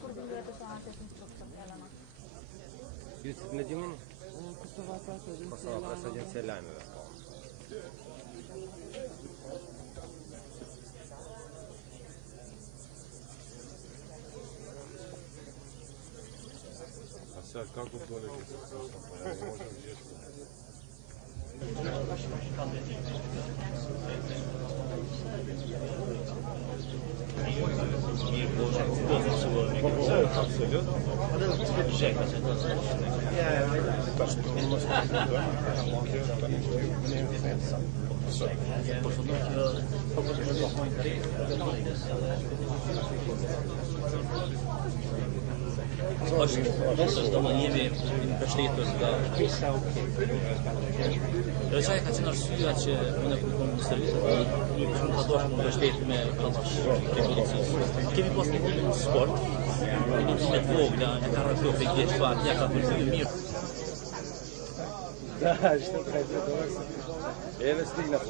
coordinujete sa anche instruktor Elena? Jusuf ne di mene? Kosova presidenția Elena. Sad kako bolje ne možem riješiti. Most dan jemi mbështetur nga Rëçaj ka qenë arsyeja që unë punon në serviset i shumë ka dashur të mbështet me kallash të policisë. Kemi pas një tim sport, një tim të vogla, një karate PG çfarë, ja ka përfyer mirë. Da, što kaže dobro. Evo stigna.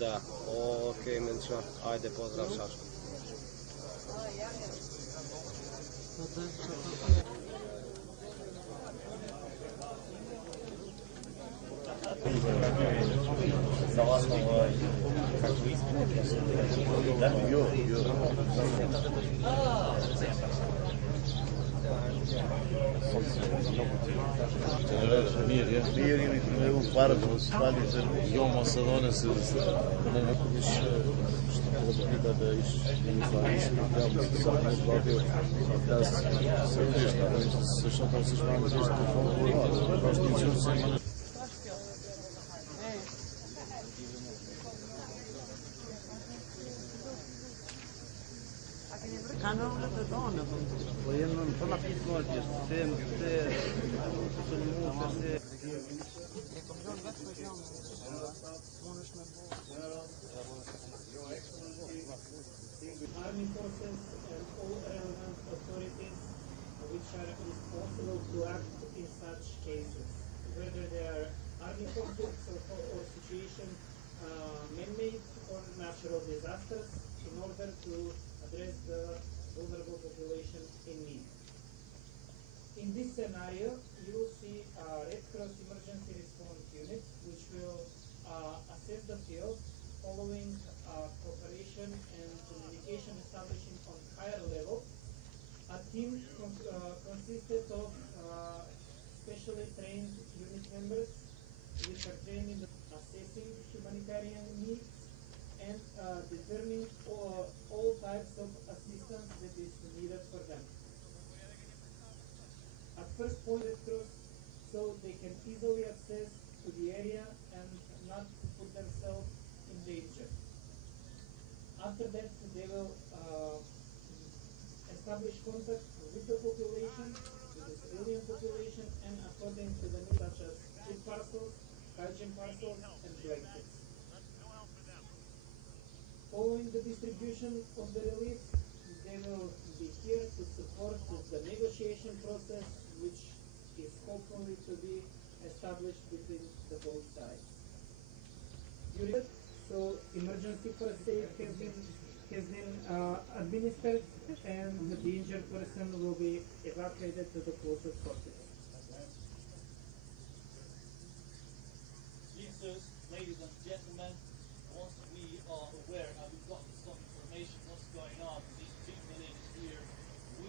Da, okej, Menčo, ajde pozdrav Šaško. Za vas kako ispred? Jo. Mirë jemi të me u parë të fali të jo Macedone se në në kush shtë dhe ishë një farishë në kamë të sa në zbati atës se kështë atë se shëtë si shmanë të ishtë të fondë është një qënë se më Kanalët e tonë, po jenë në përna pismortje, se sulmu, se... Army forces and all relevant authorities which are responsible to act in such cases, whether they are army conflicts or situation man-made or natural disasters, in order to address the vulnerable population in need. In this scenario, you will see a Red Cross Emergency Response Unit, which will assess the field following cooperation and communication establishing on higher level. A team consisted of specially trained unit members which are trained in assessing humanitarian needs and determining all types of assistance that is needed for them. At first point, so they can easily access to the area and not put themselves in danger. After that, they will establish contact with the population, with the civilian population, and according to the needs such as food parcels, hygiene parcels, and blankets. Following the distribution of the relief, they will be here to support the negotiation process, which is hopefully to be established between the both sides. So emergency first aid has been administered, and the injured person will be evacuated to the closest hospital. Ladies and gentlemen, once we are aware and we've gotten some information what's going on with these two villages here, we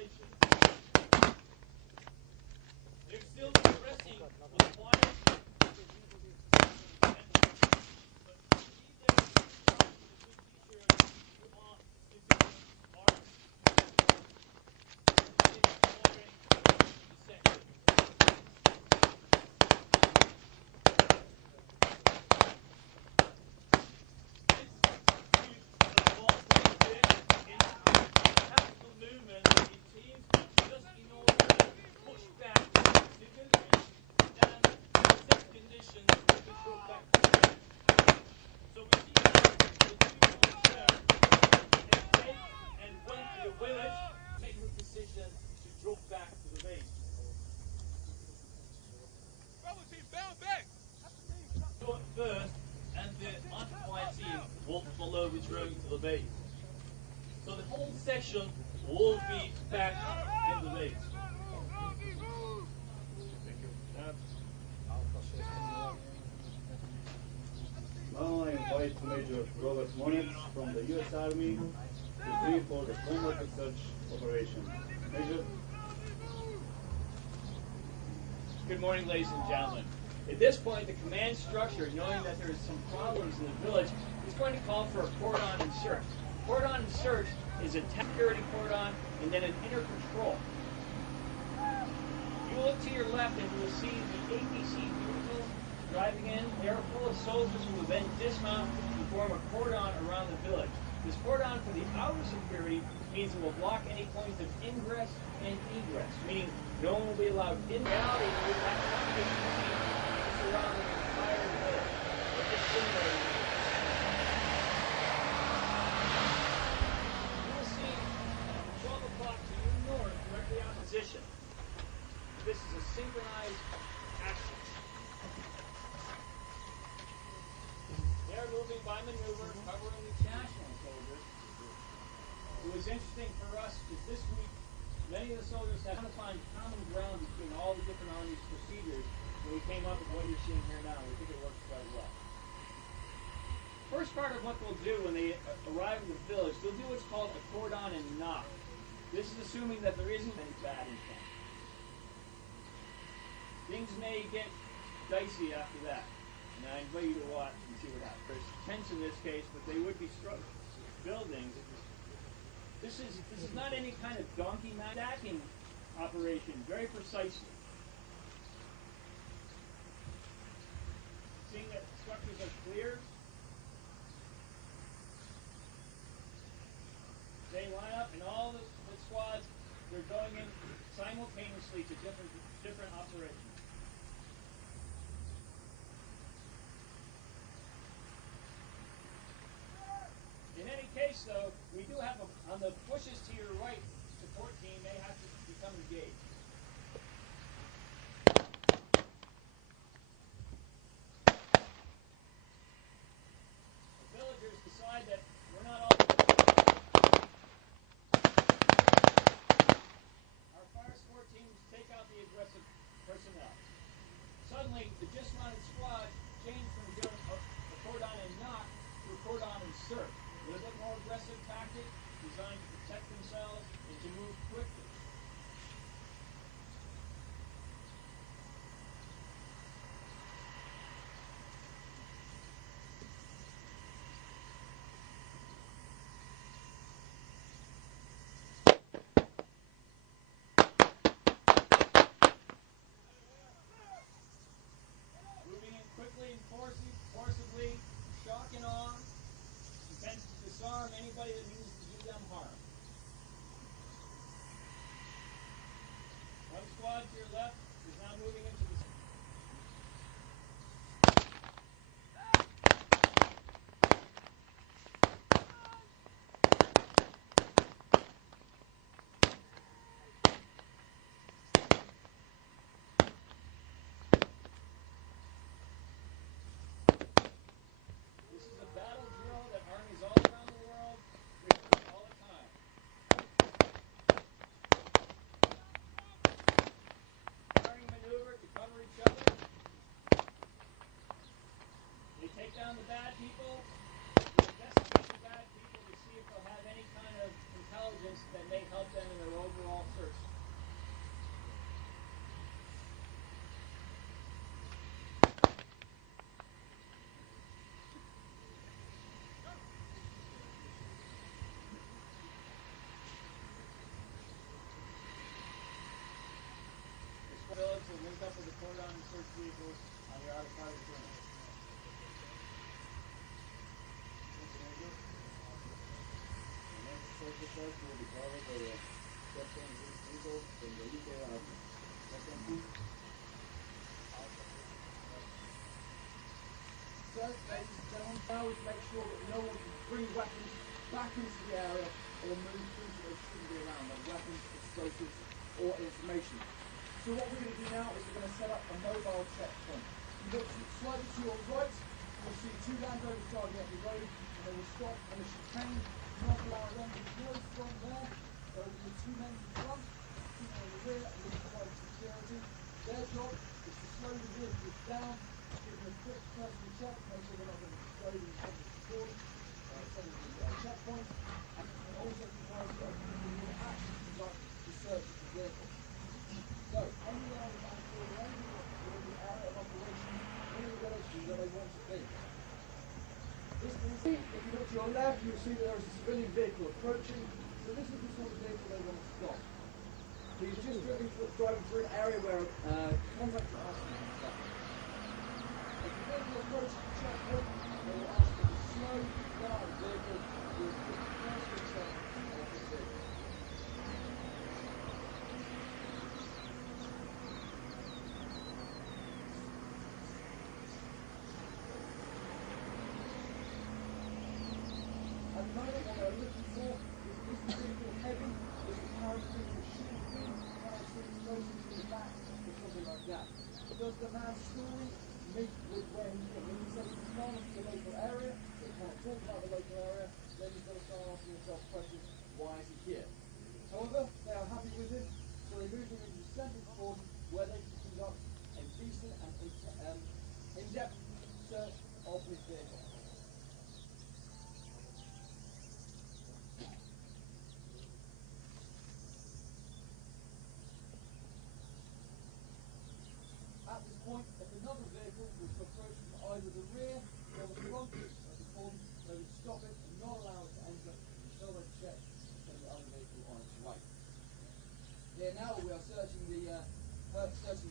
village. They're still progressing with fire. First, and the occupied team will follow with road to the base. So the whole section will be back in the base. Now I invite Major Robert Monitz from the U.S. Army to brief for the combat search operation. Major? Good morning, ladies and gentlemen. At this point, the command structure, knowing that there is some problems in the village, is going to call for a cordon and search. Cordon and search is a security cordon and then an inner control. You look to your left and you will see the APC vehicles driving in. They are full of soldiers who will then dismount and form a cordon around the village. This cordon for the outer security means it will block any points of ingress and egress, meaning no one will be allowed in. Reality, we have around the entire village. Look at similar. You will see 12 o'clock to your north, directly opposition. This is a synchronized action. They are moving by maneuver, covering the national soldiers. It was interesting for us because this week, many of the soldiers have to find common ground between all the different armies' procedures. We came up with what you're seeing here now. We think it works quite well. First part of what they'll do when they arrive in the village, they'll do what's called a cordon and knock. This is assuming that there isn't any bad intent. Things may get dicey after that. And I invite you to watch and see what happens. There's tents in this case, but they would be buildings. This is not any kind of donkey stacking operation, very precisely. Seeing that structures are clear, they line up, and all the squads, they're going in simultaneously to different operations. In any case, though, we do have on the bushes to your right, support team may have to become engaged. Decide that we're not all. Our fire support teams take out the aggressive personnel. Suddenly, the dismounted squad changed from doing a cordon and knock to a cordon and search. A little bit more aggressive tactic, designed to protect themselves and to move quickly. Quickly and forcibly, shock and awe, intends to disarm anybody that means to do them harm. bring weapons back into the area or move things that they shouldn't be around, like weapons, explosives, or information. So what we're going to do now is we're going to set up a mobile checkpoint. You look slightly to your right, you'll see two Land Rovers driving up the road, and they will stop on a chicane. Not allow them to close from there. There will be two men in front, two men in the rear, and we'll provide security. Their job is to slow the vehicles down, give them a quick personal check, make sure they're not going to be slowed in public security, setting the checkpoint, and also provide people with access to conduct the search of the vehicle. So, anywhere in the backfield, anywhere within the area of operation, any relation that they want to be. If you look to your left, you'll see that there is a civilian vehicle approaching. So this is the sort of vehicle they want to stop. He's just driving through an area where contacts are asking him to stop. If the vehicle approaches the checkpoint, they will ask him to slow down the vehicle with a quick personal check of the vehicle. At the moment, what they're looking for is the vehicle heavy, is it carrying things that shouldn't be, carrying things explosives in the back, or something like that. Does the man's story meet with when he says he's commanding to the local area, so he can't talk about the local area, then you've got to start asking yourself questions, why is he here? However, they are happy with him, so they move him into the central cordon where they can conduct a decent and in-depth search of his vehicle. At this point, if another vehicle was to approach from either the rear or the front of the cordon, they would stop it and not allow it to enter until they check and send the other vehicle on its way. Here now we are searching the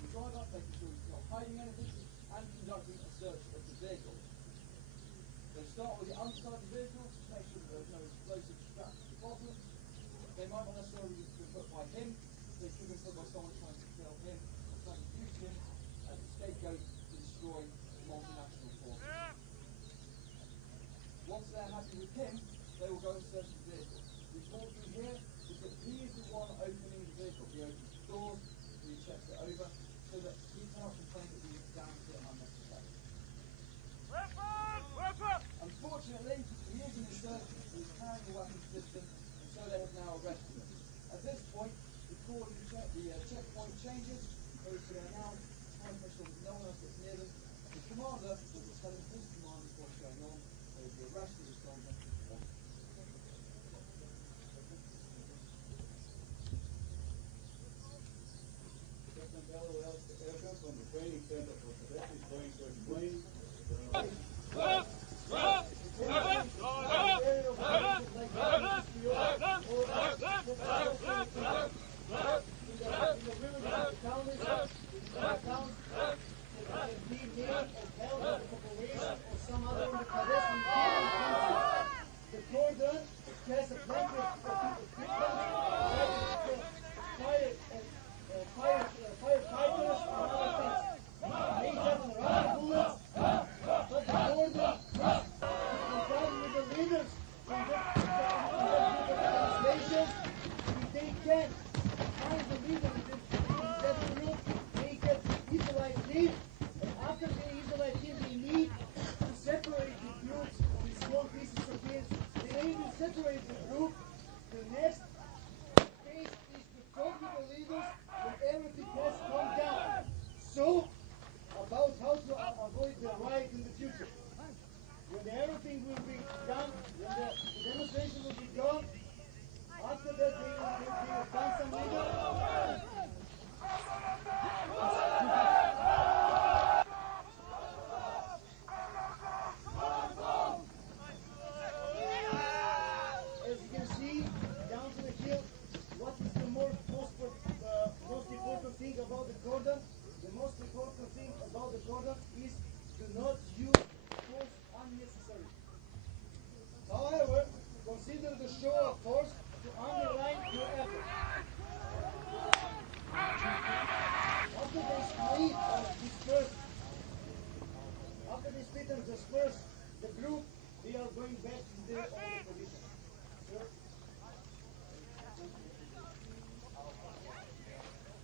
driver, making sure he's not hiding anything, and conducting a search of the vehicle. They start with the underside of the vehicle to make sure that there's no explosives strapped to the bottom. They might not necessarily be put by him, they could have been put by someone trying to kill him or trying to use him as a scapegoat to destroy multinational forces. Once they're happy with him, they will go and search the vehicle. The important thing here is that he is the one opening the vehicle. He opens the doors, he checks it over, so that he cannot complain that we damaged it unnecessarily. Unfortunately, he is an insurgent, he is carrying a weapon system, and so they have now arrested him. At this point, the checkpoint changes, goes to their now, trying to make sure that no one else gets near them. The commander will be telling his commanders what's going on. They will be arrested as soldiers. Captain Galloway, Elka from the Training Center for Cadets is going to explain stay on the position. Sir?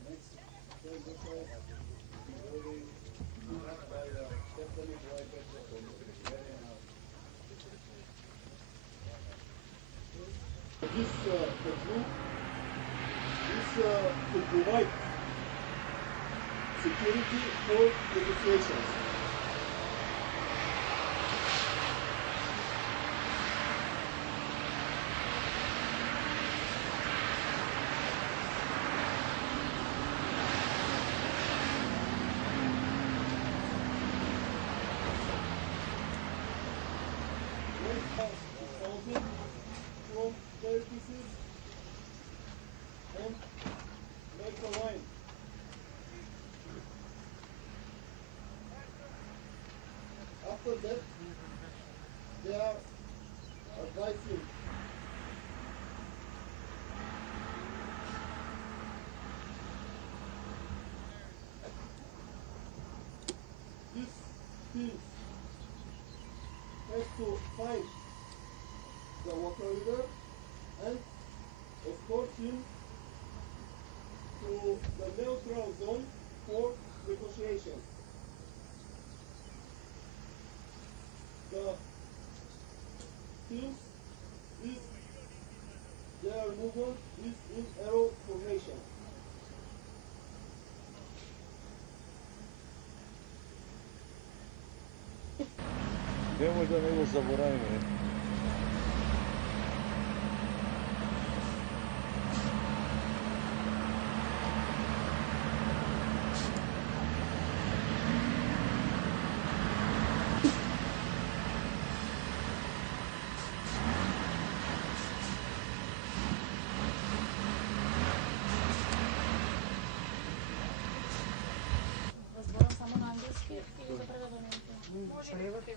Next exercise will be led by Stephanie Whitehead from Very nice. This technique is to provide security for negotiations. From their pieces and make a line. After that, they are advising. This team has to find the water leader and escort him to the neutral zone for negotiations. The teams is their movement is in arrow formation. Nemoj da nego zaboravimo. Разборам само на английски или за преведените?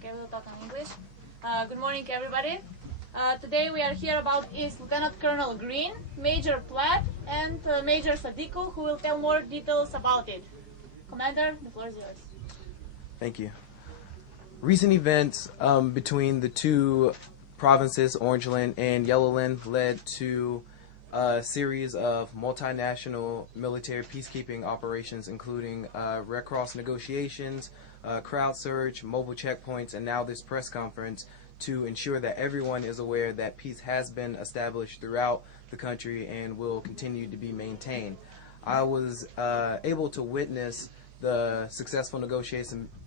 Okay, we'll talk in English. Good morning, everybody. Today we are here about is Lieutenant Colonel Green, Major Platt, and Major Sadiko, who will tell more details about it. Commander, the floor is yours. Thank you. Recent events between the two provinces, Orangeland and Yellowland, led to a series of multinational military peacekeeping operations, including Red Cross negotiations, crowd surge, mobile checkpoints, and now this press conference to ensure that everyone is aware that peace has been established throughout the country and will continue to be maintained. I was able to witness the successful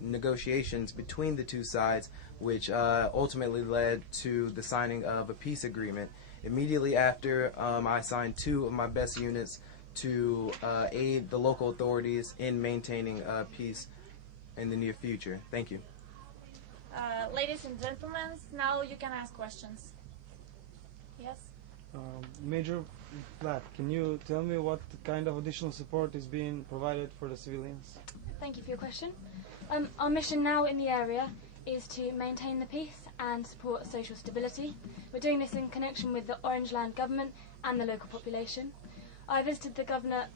negotiations between the two sides, which ultimately led to the signing of a peace agreement. Immediately after, I assigned two of my best units to aid the local authorities in maintaining peace in the near future. Thank you. Ladies and gentlemen, now you can ask questions. Yes? Major Platt, can you tell me what kind of additional support is being provided for the civilians? Thank you for your question. Our mission now in the area is to maintain the peace and support social stability. We're doing this in connection with the Orangeland government and the local population. I visited the governor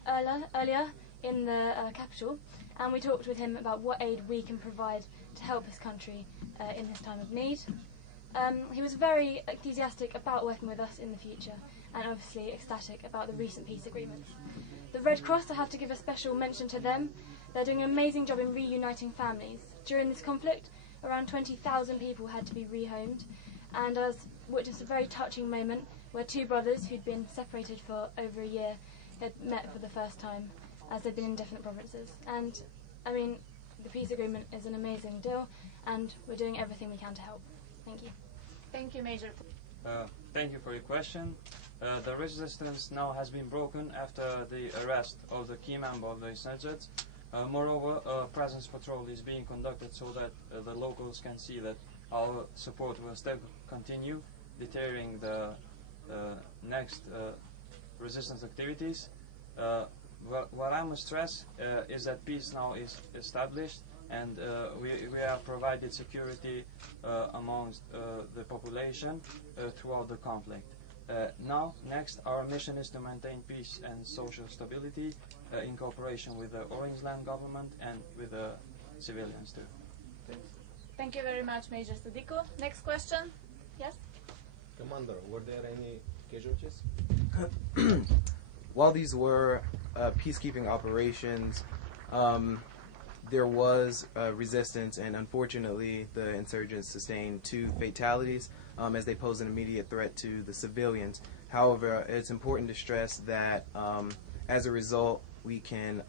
earlier in the capital, and we talked with him about what aid we can provide to help his country in this time of need. He was very enthusiastic about working with us in the future, and obviously ecstatic about the recent peace agreements. The Red Cross, I have to give a special mention to them. They're doing an amazing job in reuniting families. During this conflict, around 20,000 people had to be rehomed, and I witnessed a very touching moment where two brothers who'd been separated for over a year had met for the first time, as they'd been in different provinces. And, I mean, the peace agreement is an amazing deal, and we're doing everything we can to help. Thank you. Thank you, Major. Thank you for your question. The resistance now has been broken after the arrest of the key member of the insurgents. Moreover, a presence patrol is being conducted so that the locals can see that our support will still continue, deterring the next resistance activities. What I must stress is that peace now is established, and we have provided security amongst the population throughout the conflict. Next, our mission is to maintain peace and social stability in cooperation with the Orange Land government and with the civilians too. Thank you very much, Major Sadiko. Next question. Yes? Commander, were there any casualties? While these were peacekeeping operations, there was resistance, and unfortunately the insurgents sustained 2 fatalities as they pose an immediate threat to the civilians. However, it's important to stress that as a result, we can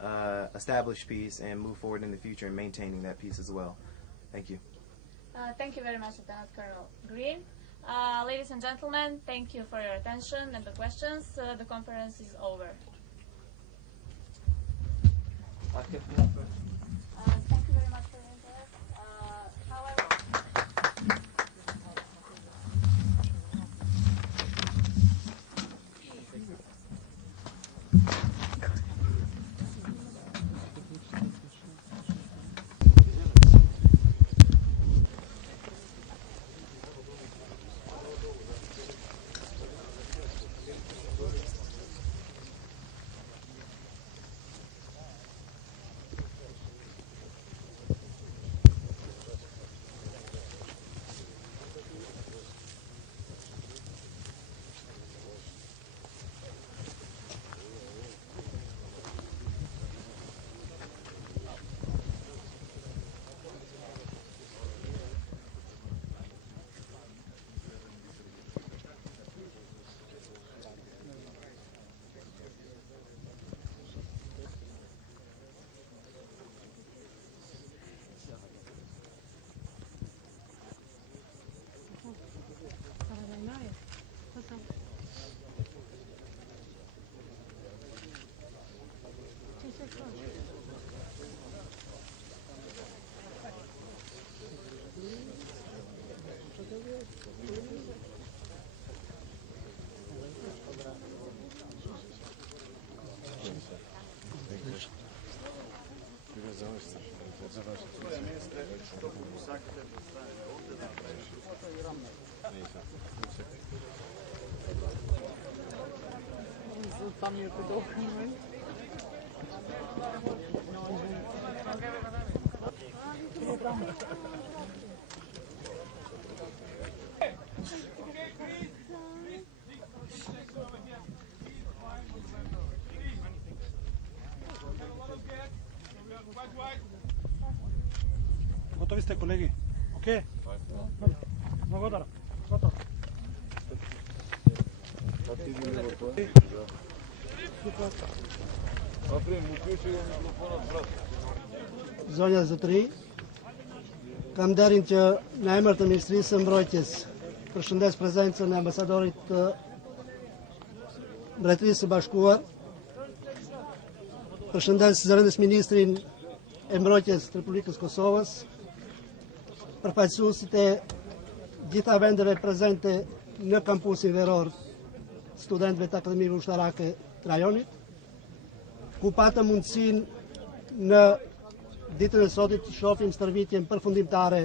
establish peace and move forward in the future in maintaining that peace as well. Thank you. Thank you very much, Lieutenant Colonel Green. Ladies and gentlemen, thank you for your attention and the questions. The conference is over. Thank you very much for your interest. Готови сте, колеги? Окей? Благодаря. Готов. Zonja za 3. Kam derin që në emër të Ministrisë së Mbrojtjes përshëndes prezencën e ambasadorit të Mbretërisë së Bashkuar. Përshëndes zëvendës ministrin e Mbrojtjes të Republikës Kosovës, përfaqësuesit e gjitha vendeve prezente në kampusin veror studentëve të Akademive Ushtarake të rajonit, ku patëm mundësinë në ditën e sotit të shohim stërvitjen përfundimtare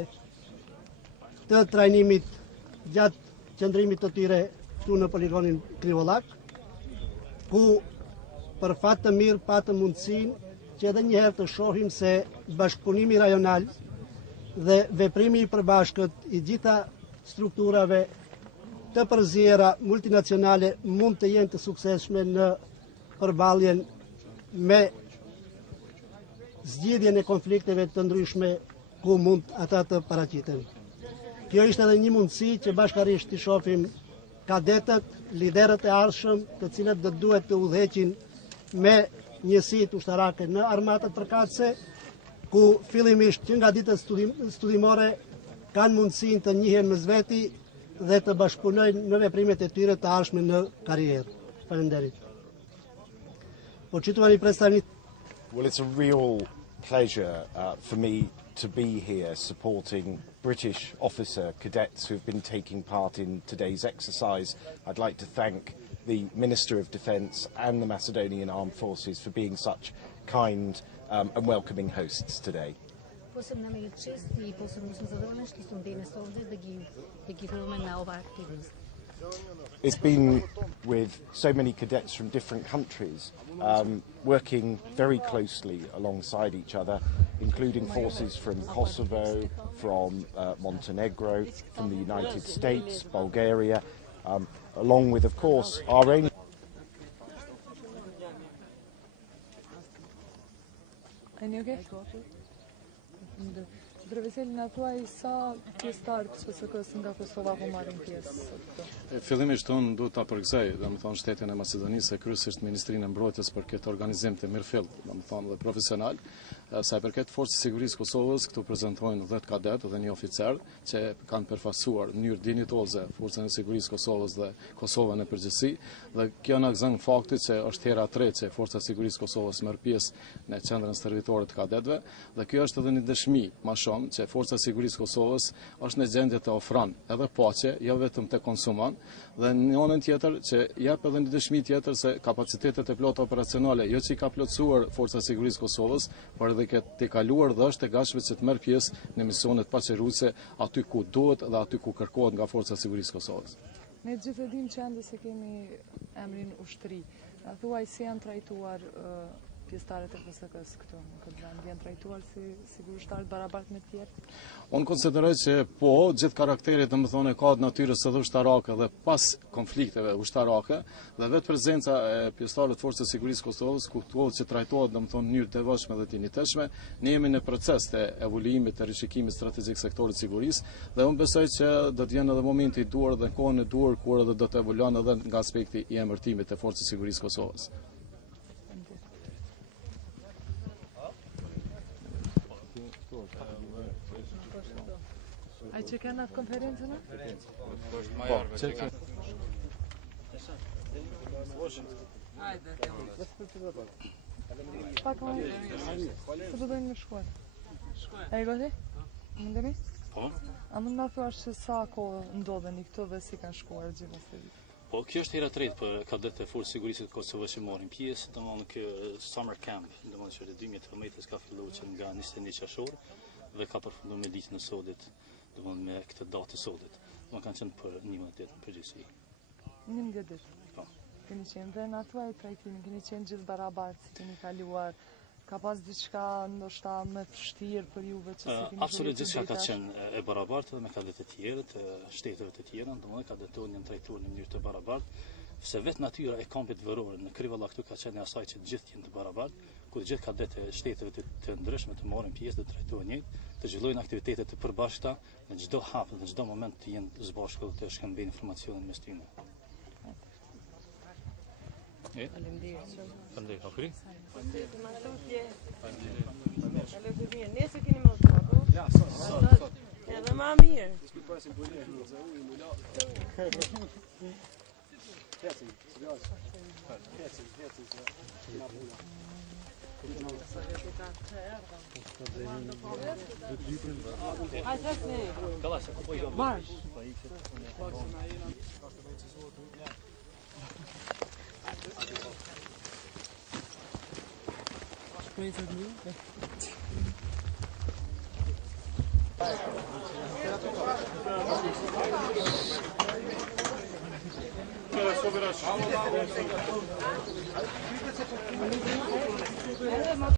të trajnimit gjatë qëndrimit të tyre këtu në poligonin Krivollak, ku për fat të mirë patëm mundësinë që edhe një herë të shohim se bashkëpunimi rajonal dhe veprimi i përbashkët i gjitha strukturave të përzjera multinacionale mund të jenë të suksesshme në përballjen me zgjidhjen e konflikteve të ndryshme ku mund ata të paraqiten. Kjo ishte edhe një mundësi që bashkarisht të shohim kadetët, liderët e ardhshëm, të cilët do duhet të udhëheqin me njësitë ushtarake në armatët përkatëse, ku fillimisht që nga ditët studimore kanë mundësinë të njihen mes veti dhe të bashkëpunojnë në veprimet e tyre të ardhshme në karrierë. Faleminderit. Well, it's a real pleasure for me to be here supporting British officer cadets who have been taking part in today's exercise. I'd like to thank the Minister of Defence and the Macedonian Armed Forces for being such kind and welcoming hosts today. Posebna mi je čest I posebno sam zadovoljna što sam danas ovdje da gi filmam na ova aktivnost. It's been with so many cadets from different countries, working very closely alongside each other, including forces from Kosovo, from Montenegro, from the United States, Bulgaria, along with, of course, our own. Zdraveseli, na tuaj sa pjesëtarë të FSK-s nga Kosova po marrin pjesë sot këtu? Fillimisht unë duhet ta përgëzoj, domethënë shtetin e Maqedonisë, kryesisht Ministrinë e Mbrojtjes për këtë organizim të mirëfill, domethënë dhe profesional. Sa i përket Forcës së Sigurisë Kosovës, këtu prezantojnë 10 kadet dhe 1 oficer që kanë përfaqësuar në mënyrë dinjitoze Forcën e Sigurisë Kosovës dhe Kosovën në përgjithësi, dhe kjo na gëzon fakti që është hera e tretë që Forca e Sigurisë Kosovës merr pjesë në qendrën stërvitore të kadetëve, dhe kjo është edhe një dëshmi më shumë që Forca e Sigurisë Kosovës është në gjendje të ofron edhe paqe, jo vetëm te konsumant, dhe në anën tjetër që jep edhe një dëshmi tjetër se kapacitetet e plota operacionale jo që i ka plotësuar Forca e Sigurisë Kosovës, por edhe të kaluar dhe është e gatshme që të merr pjesë në misionet paqëruese aty ku duhet dhe aty ku kërkohet nga Forca e Sigurisë Kosovës. Ne gjithë e dim që ende se kemi emrin ushtri. Na thuaj si janë trajtuar pjesëtarët e FSK-s këtu në këtë vend, janë trajtuar si siguristarët barabartë me të tjerë? Unë konsideroj që po, gjithë karakterit domethënë ka natyrës edhe ushtarake dhe pas konflikteve ushtarake, dhe vetë prezenca e pjesëtarëve të Forcës së Sigurisë Kosovës kuptohet që trajtohet domethënë në mënyrë të devotshme dhe të dinjitetshme. Ne jemi në proces të evoluimit të rishikimit strategjik sektorit sigurisë, dhe unë besoj që do të jenë edhe momenti i duhur dhe kohën e duhur kur edhe do të evoluon edhe nga aspekti i emërtimit të Forcës së Sigurisë Kosovës. Ai që kanë atë konferencën? Po, çeka. Pak më. Të bëjmë në shkuar. Ai gati? Mundemi? Po. A mund na thuash se sa kohë ndodheni këtu dhe si kanë shkuar gjithashtu? Po, kjo është hera e tretë për kadetët e Forcës së Sigurisë të Kosovës që marrin pjesë, domthonë ky summer camp, domthonë që 2013 ka filluar që nga 21 qershor dhe ka përfunduar me ditën e sotit, domthonë me këtë datë të sotit. Domthonë kanë qenë për 11 ditë në përgjithësi. 11 ditë. Po. Keni qenë dhe në atuaj trajtimin, keni qenë gjithë barabartë, si keni kaluar, ka pas diçka ndoshta më të vështirë për juve që si keni absolutisht gjithçka ka qenë e barabartë me kadetet të tjerë të shteteve të tjera, domthonë kadetët janë trajtuar në mënyrë të barabartë, se vetë natyra e kampit veror në Krivalla këtu ka qenë asaj që gjithë janë të barabartë, ku të gjithë kadetët e shteteve të ndryshme të marrin pjesë, të trajtohen njëjtë, të zhvillojnë aktivitete të përbashkëta në çdo hap, në çdo moment të jenë së bashku dhe të shkëmbejnë informacionin mes tyre. Faleminderit. Okej. Nëse keni më të apo? Ja, sot. Edhe më mirë.